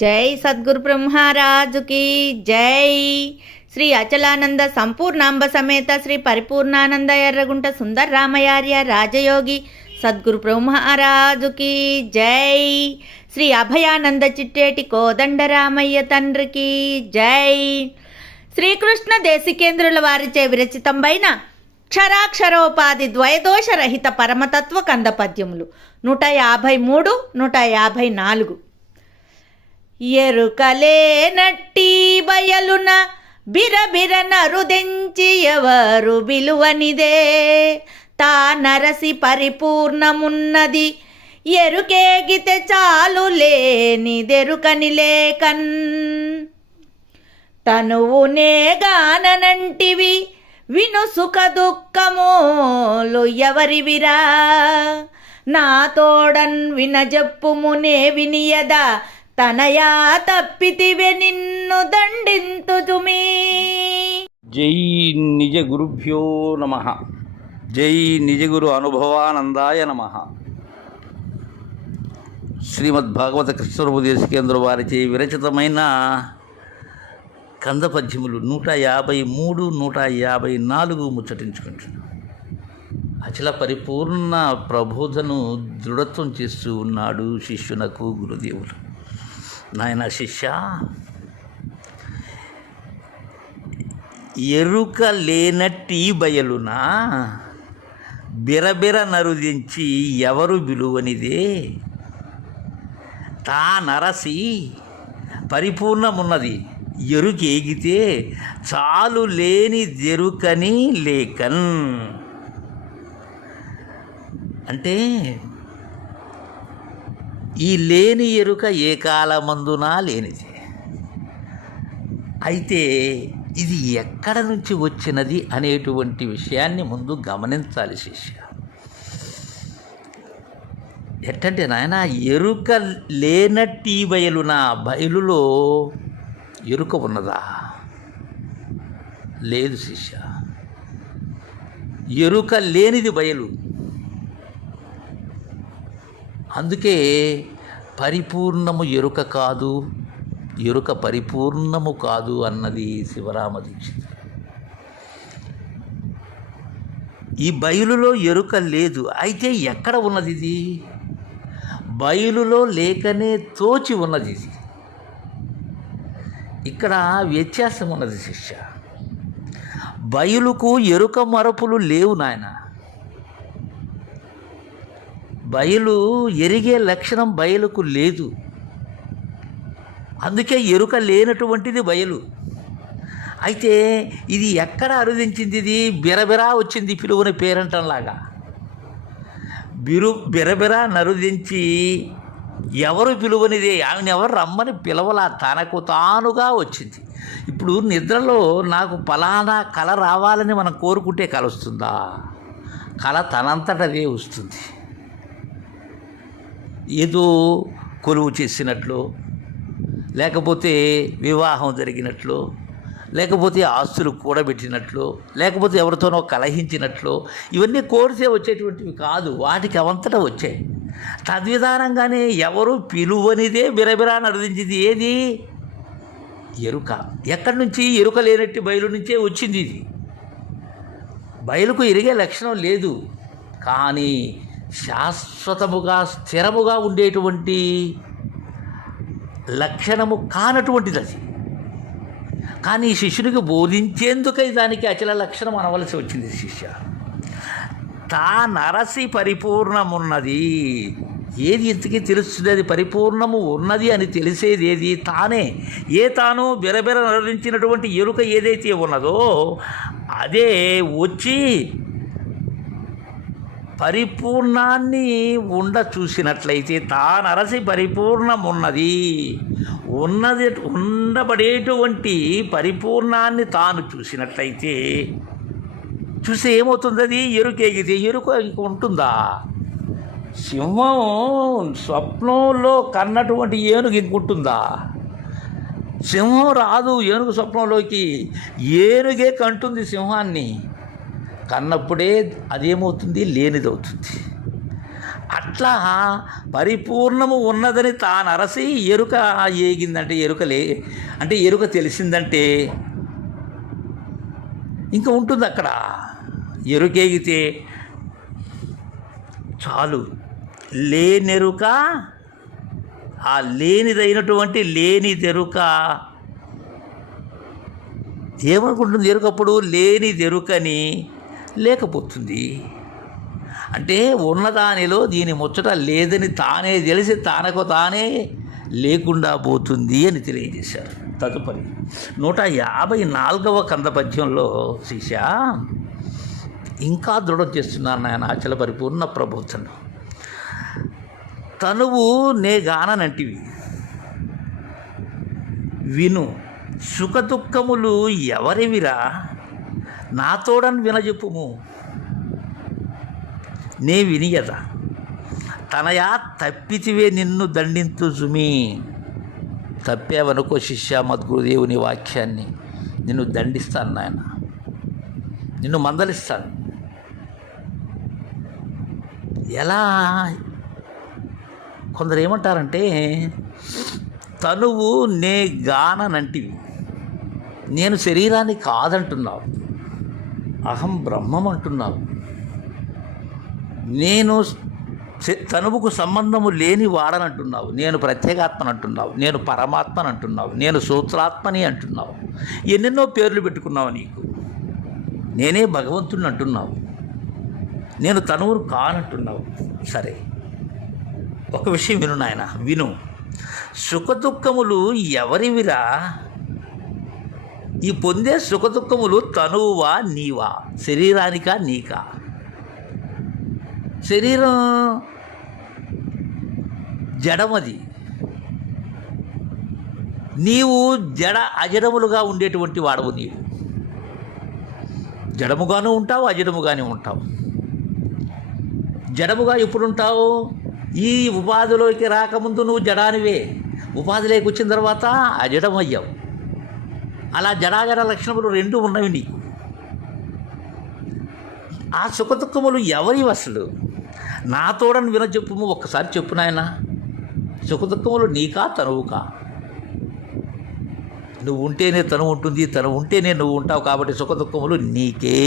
జై సద్గురు బ్రహ్మరాజుకి జై. శ్రీ అచలానంద సంపూర్ణాంబ సమేత శ్రీ పరిపూర్ణానంద ఎర్రగుంట సుందర రామయార్య రాజయోగి సద్గురు బ్రహ్మరాజుకి జై. శ్రీ అభయానంద చిట్టేటి కోదండరామయ్య తండ్రికి జై. శ్రీకృష్ణ దేశికేంద్రుల వారిచే విరచితంబైన క్షరాక్షరోపాధి ద్వయదోషరహిత పరమతత్వ కంద పద్యములు 153, 154. ఎరుకలేనట్టి బయలున బిరబిర నరుదెంచి ఎవరు విలువనిదే తా నరసి పరిపూర్ణమున్నది ఎరుకేగితే చాలు లేనిదెరుకని లేకన్ తనువునే గాననంటివి విను సుఖ దుఃఖములు ఎవరివిరా నా తోడన్ వినజప్పుమునే వినియదా తనయా తప్పితివే నిన్ను దండింతుతుమీ. జై నిజ గురుభ్యో నమ. జై నిజ గురు అనుభవానందాయ నమ. శ్రీమద్భాగవత కృష్ణోపదేశకేంద్ర వారిచే విరచితమైన కంద పద్యములు 153, 154 ముచ్చటించుకుంటున్నాం. అచల పరిపూర్ణ ప్రబోధను దృఢత్వం చేస్తూ ఉన్నాడు శిష్యునకు గురుదేవులు. నాయన శిష్య, ఎరుక లేనట్టి బయలునా బిరబిర నరుదించి ఎవరు విలువనిదే తా నరసి పరిపూర్ణమున్నది ఎరుకేగితే చాలు లేని జెరుకని లేకన్. అంటే ఈ లేని ఎరుక ఏ కాలమందునా లేనిది. అయితే ఇది ఎక్కడ నుంచి వచ్చినది అనేటువంటి విషయాన్ని ముందు గమనించాలి శిష్య. ఎట్టంటే నాయన, ఎరుక లేనట్టి బయలునా, బయలులో ఎరుక ఉన్నదా? లేదు శిష్య. ఎరుక లేనిది బయలు. అందుకే పరిపూర్ణము ఎరుక కాదు, ఎరుక పరిపూర్ణము కాదు అన్నది శివరామ దీక్షిత్. ఈ బయలులో ఎరుక లేదు. అయితే ఎక్కడ ఉన్నది ఇది? బయలులో లేకనే తోచి ఉన్నది ఇది. ఇక్కడ వ్యత్యాసం ఉన్నది శిష్య. బయలుకు ఎరుక మరపులు లేవు నాయన. బయలు ఎరిగే లక్షణం బయలుకు లేదు. అందుకే ఎరుక లేనటువంటిది బయలు. అయితే ఇది ఎక్కడ అరుదించింది? ఇది బిరబిరా వచ్చింది పిలువని పేరంటంలాగా. బిరబిరా నరుదించి ఎవరు పిలువనిదే, ఆమెను ఎవరు రమ్మని పిలవలా, తనకు తానుగా వచ్చింది. ఇప్పుడు నిద్రలో నాకు ఫలానా కళ రావాలని మనం కోరుకుంటే కల వస్తుందా? కళ తనంతటదే వస్తుంది. ఏదో కొలువు చేసినట్లు, లేకపోతే వివాహం జరిగినట్లు, లేకపోతే ఆస్తులు కూడబెట్టినట్లు, లేకపోతే ఎవరితోనో కలహించినట్లు, ఇవన్నీ కోరితే వచ్చేటువంటివి కాదు. వాటికి అవంతటా వచ్చాయి. తద్విధానంగానే ఎవరు పిలువనిదే బిరబిరా నడిచింది. ఏది? ఎరుక. ఎక్కడి నుంచి? ఎరుక లేనట్టు బయలు నుంచే వచ్చింది ఇది. బయలుకు ఎరిగే లక్షణం లేదు, కానీ శాశ్వతముగా స్థిరముగా ఉండేటువంటి లక్షణము కానటువంటిది అది. కానీ శిష్యునికి బోధించేందుకై దానికి అచల లక్షణం అనవలసి వచ్చింది శిష్య. తా నరసి పరిపూర్ణమున్నది. ఏది ఇంతకీ తెలుస్తుంది? అది పరిపూర్ణము ఉన్నది అని తెలిసేది ఏది? తానే. ఏ తాను బిరబిర నరించినటువంటి ఎరుక ఏదైతే ఉన్నదో అదే వచ్చి పరిపూర్ణాన్ని చూసినట్లయితే తా నరసి పరిపూర్ణమున్నది. ఉండబడేటువంటి పరిపూర్ణాన్ని తాను చూసినట్లయితే చూస్తే ఏమవుతుంది? అది ఎరుకేగితే ఎరుక ఇంక ఉంటుందా? సింహం స్వప్నంలో కన్నటువంటి ఏనుగు ఇంకుంటుందా? సింహం రాదు ఏనుగు స్వప్నంలోకి. ఏనుగే కంటుంది సింహాన్ని. కన్నప్పుడే అదేమవుతుంది? లేనిదవుతుంది. అట్లా పరిపూర్ణము ఉన్నదని తానరసి ఎరుక ఏగిందంటే ఎరుక తెలిసిందంటే ఇంకా ఉంటుంది అక్కడ. ఎరుకేగితే చాలు. లేనెరుక, ఆ లేనిదైనటువంటి లేనిదెరుక ఏమనుకుంటుంది? ఎరుకప్పుడు లేనిదెరుకని లేకపోతుంది. అంటే ఉన్నదానిలో దీని ముచ్చట లేదని తానే తెలిసి తనకు తానే లేకుండా పోతుంది అని తెలియజేశారు. తదుపరి 154వ కంద పద్యంలో శిష్య ఇంకా దృఢం చేస్తున్నాను నాయన అచల పరిపూర్ణ ప్రబోధన. తనువు నే గాననంటివి విను, సుఖదుఖములు ఎవరివిరా నాతోడని వినజెప్పుము. నే వినియదా తనయా తప్పితివే నిన్ను దండింతు సుమి. తప్పావనుకో శిష్య మద్గురుదేవుని వాక్యాన్ని, నిన్ను దండిస్తాను నాయన, నిన్ను మందలిస్తాను. ఎలా? కొందరు ఏమంటారంటే తనువు నే గాననంటివి, నేను శరీరాన్ని కాదంటున్నావు, అహం బ్రహ్మం అంటున్నావు, నేను తనువుకు సంబంధము లేని వాడనంటున్నావు, నేను ప్రత్యేగాత్మని అంటున్నావు, నేను పరమాత్మని అంటున్నావు, నేను సూత్రాత్మని అంటున్నావు, ఎన్నెన్నో పేర్లు పెట్టుకున్నావు నీకు. నేనే భగవంతుని అంటున్నావు, నేను తనువును కానంటున్నావు. సరే, ఒక విషయం విను నాయన, విను. సుఖదుఖములు ఎవరివిరా? ఈ పొందే సుఖదుఖములు తనువా నీవా, శరీరానికా నీకా? శరీరం జడమది, నీవు జడ అజడములుగా ఉండేటువంటి వాడవు. నీవు జడముగాను ఉంటావు, అజడముగానే ఉంటావు. జడముగా ఎప్పుడు ఉంటావు? ఈ ఉపాధిలోకి రాకముందు నువ్వు జడానివే, ఉపాధిలోకి వచ్చిన తర్వాత అజడమయ్యావు. అలా జడాజడ లక్షణములు రెండు ఉన్నవి నీకు. ఆ సుఖదుఖములు ఎవరివి అసలు? నా తోడని వినజెప్పుము. ఒక్కసారి చెప్పు నాయన, సుఖదుఖములు నీకా తనువుకా? నువ్వు ఉంటేనే తను ఉంటుంది, తను ఉంటేనే నువ్వు ఉంటావు. కాబట్టి సుఖదుఖములు నీకే.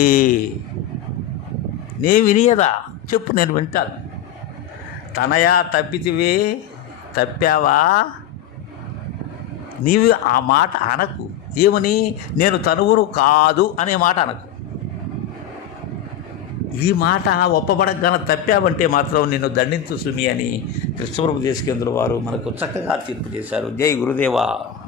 నే వినియదా? చెప్పు, నేను వింటాను. తనయా తప్పితివే, తప్పావా? నీవు ఆ మాట అనకు. ఏమని? నేను తనువును కాదు అనే మాట అనకు. ఈ మాట ఒప్పబడగానే తప్పావంటే మాత్రం నిన్ను దండించు సుమి అని కృష్ణప్రభు దేశికేంద్రుల వారు మనకు చక్కగా తీర్పు చేశారు. జై గురుదేవా.